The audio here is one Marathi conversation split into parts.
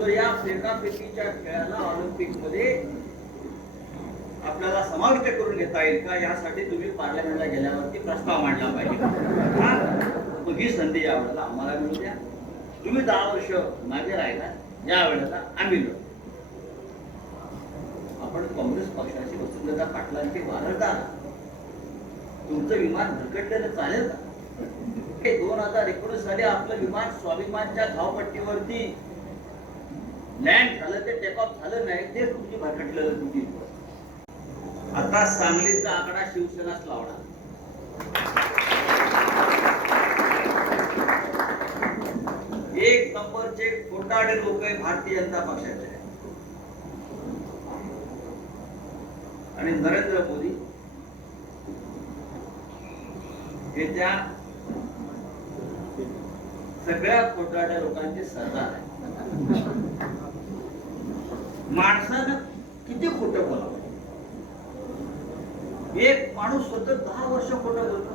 तर या फेकाफेकीच्या खेळाला ऑलिम्पिकमध्ये आपल्याला समाविष्ट करून घेता येईल का? यासाठी तुम्ही पार्लमेंटला गेल्यावरती प्रस्ताव मांडला पाहिजे. मग ही संधी या वेळेला आम्हाला मिळू द्या. तुम्ही दहा वर्ष मागे राहिला या वेळेला आम्ही लढू. आपण काँग्रेस पक्षाची वसुंधरा पाटलांची वारसदार तुमचं विमान भरकटलेलं चालेल का? हे दोन हजार एकोणीस साली आपलं विमान स्वाभिमानच्या धावपट्टीवरती लँड झालं ते टेकऑफ झालं नाही ते तुमची भरकटलेलं तुमची आता सांगलीचा आकडा शिवसेनाच लावणार. एक नंबरचे कोटाडे लोक भारतीय जनता पक्षाचे आणि नरेंद्र मोदी हे त्या सगळ्या कोटाड्या लोकांचे सरदार आहे माणसानं किती खोट बोलावं? एक माणूस सतत दहा वर्ष खोट बोलतो.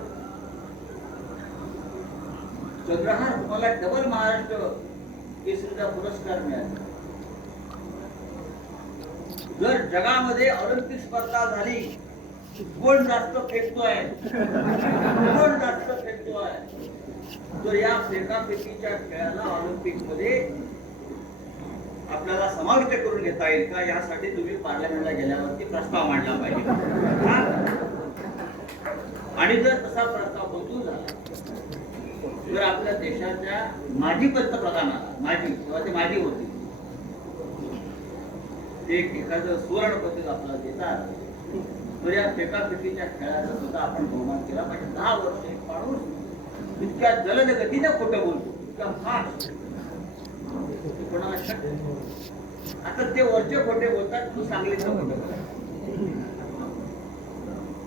चंद्रहार तुम्हाला डबल महाराष्ट्र केसरीचा पुरस्कार मिळाला. जर जगामध्ये ऑलिम्पिक स्पर्धा झाली कोण जास्त फेकतोय. कोण जास्त फेकतोय. तर या फेकाफेकीच्या खेळाला ऑलिम्पिकमध्ये आपल्याला समाविष्ट करून घेता येईल का? यासाठी तुम्ही पार्लमेंटला गेल्यावरती प्रस्ताव मांडला पाहिजे. आणि जर तसा प्रस्ताव मंजूर झाला तर आपल्या देशाच्या माजी पंतप्रधानाला माजी तेव्हा ते माजी होते. ते एखादं सुवर्ण पदक आपल्याला देतात. तर या फेकाफेकीच्या खेळाचा सुद्धा आपण बहुमान केला पाहिजे. दहा वर्ष एक माणूस इतक्या जलद गतीने खोटं बोलतो. इतका फास्ट. आता ते वरचे खोटे बोलतात तू सांगलीचं खोटं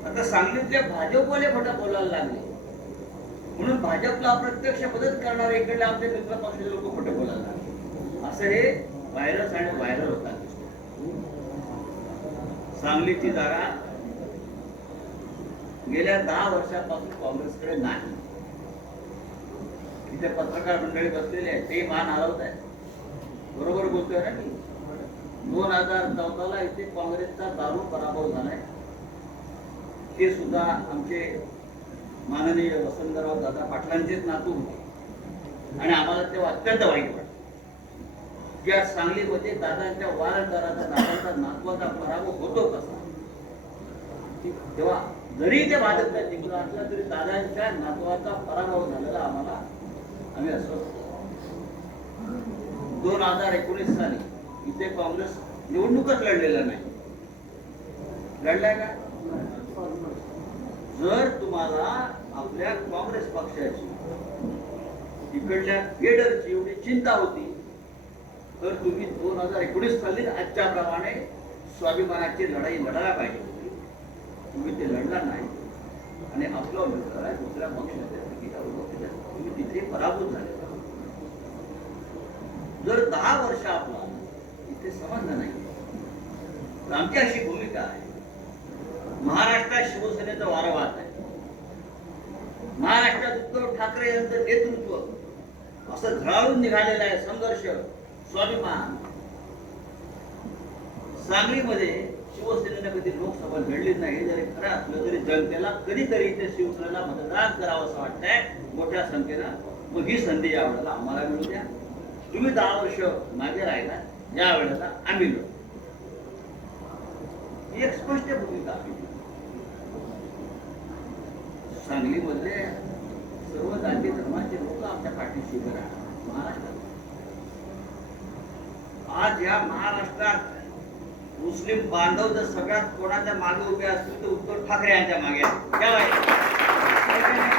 आता सांगलीतले भाजपवाले खोटं बोलायला लागले. म्हणून भाजपला अप्रत्यक्ष मदत करणारे इकडले आमचे मित्र पक्षाचे लोक खोटे बोलायला लागले. असं हे व्हायरस आणि व्हायरल होतात. सांगलीची जागा गेल्या दहा वर्षापासून काँग्रेसकडे नाही. इथे पत्रकार मंडळी बसलेले आहेत ते मान हलवत आहेत बरोबर बोलतोय ना मी? दोन हजार चौदाला इथे काँग्रेसचा दारू पराभव झालाय. ते सुद्धा आमचे माननीय वसंतराव दादा पाटलांचेच नातू होते. आणि आम्हाला तेव्हा अत्यंत वाईट वाटत की आज सांगलीमध्ये दादांच्या वारसदाराचा दादाचा नातवाचा पराभव होतो कसा? तेव्हा जरी ते भाजपचा जिंकला असला तरी दादांच्या नातवाचा पराभव झालेला आम्हाला आम्ही असं दोन हजार एकोणीस साली. इथे काँग्रेस निवडणूकच लढलेला नाही. लढलाय का? जर तुम्हाला आपल्या काँग्रेस पक्षाची इकडल्या केडरची एवढी चिंता होती तर तुम्ही दोन हजार एकोणीस साली आजच्या प्रमाणे स्वाभिमानाची लढाई लढायला पाहिजे होती. तुम्ही ते लढला नाही. आणि आपला उमेदवार आहे दुसऱ्या पक्षाच्या तिकिटावर तुम्ही तिथे पराभूत झाले. जर दहा वर्ष आपला इथे संबंध नाही आमची अशी भूमिका आहे महाराष्ट्रात शिवसेनेचा वारंवार आहे महाराष्ट्रात उद्धव ठाकरे यांचं नेतृत्व असं झळाळून निघालेलं आहे संघर्ष स्वाभिमान. सांगलीमध्ये शिवसेनेनं कधी लोकसभा घडली नाही जरी खरं असलं तरी जनतेला कधीतरी इथे शिवसेनेला मतदान करावं असं वाटतंय मोठ्या संख्येनं. मग ही संधी यावेळेला आम्हाला मिळू द्या. तुम्ही दहा वर्ष मागे राहिला या वेळेला आम्ही लोक. ही एक स्पष्ट भूमिका सांगलीमधले सर्व जाती धर्माचे लोक आमच्या पाठीशी उभे महाराष्ट्रात. आज या महाराष्ट्रात मुस्लिम बांधव जर सगळ्यात कोणाच्या मागे उभे असतील तर उद्धव ठाकरे यांच्या मागे आहेत. क्या बाई? आहे का नाही?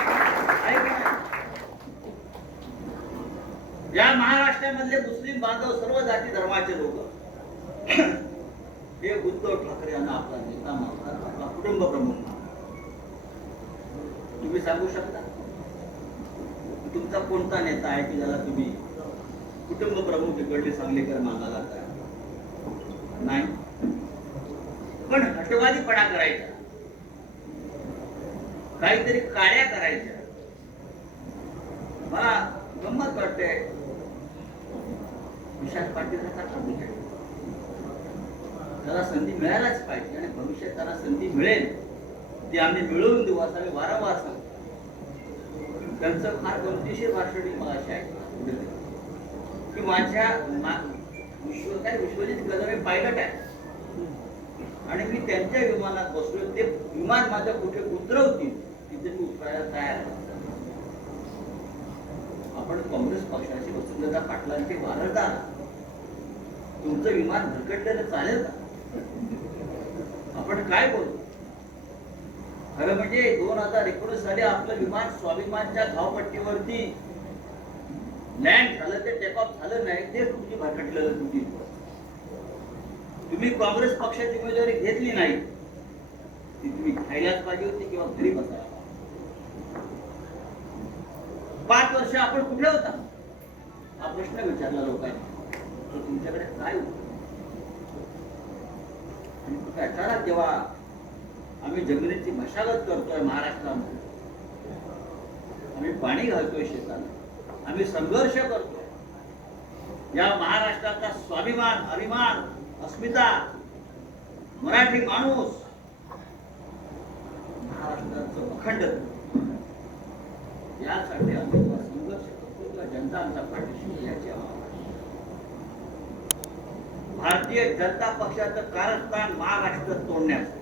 आहे का नाही? या महाराष्ट्रामधले मुस्लिम बांधव सर्व जाती धर्माचे लोक. हे उद्धव ठाकरे यांना आपला नेता मानतात आपला कुटुंब प्रमुख मानतात. तुम्ही सांगू शकता? तुमचा कोणता नेता आहे की ज्याला तुम्ही कुटुंब प्रमुख इकडले सांगलीकर मानाला का नाही. पण हटवादीपणा करायचा. काहीतरी काळ्या करायच्या मला गंमत वाटते विशाल पाटील हा चांगला मुलगा त्याला संधी मिळायलाच पाहिजे आणि भविष्यात त्याला संधी मिळेल ती आम्ही मिळवून देऊ असं आम्ही वारंवार सांगतो. त्यांचं फार गमतीशीर भाषणी मग अशी आहे. की माझ्या विश्व काय विश्वजित गजर हे पायलट आहे आणि मी त्यांच्या विमानात बसलो ते विमान माझ्या कुठे उतरवतील तिथे मी उतरायला तयार आपण काँग्रेस पक्षाची वसुंधरा पाटलांचे वारदार तुमचं विमान भरकटलेलं चालेल का? आपण काय बोलतो खरं म्हणजे दोन हजार एकोणीस साली आपलं विमान स्वाभिमानच्या धावपट्टीवरती लँड झालं ते टेक ऑफ झालं नाही ते तुमची भरकटलेलं तुमची. तुम्ही काँग्रेस पक्षाची उमेदवारी घेतली नाही ती तुम्ही खायलाच पाहिजे होती किंवा घरी बसायला पाच वर्ष आपण कुठे होता? हा प्रश्न विचारला लोकांनी. तुमच्याकडे काय आणि कुठे जेव्हा आम्ही जमिनीची मशागत करतोय महाराष्ट्रामध्ये आम्ही पाणी घालतोय शेतात आम्ही संघर्ष करतोय. या महाराष्ट्राचा स्वाभिमान अभिमान अस्मिता मराठी माणूस महाराष्ट्राचं अखंड. यासाठी आम्ही संघर्ष करतो किंवा जनता आमचा पाठीशी याची आम्हाला भारतीय जनता पक्षाचं कारस्थान महाराष्ट्र तोडण्याचं?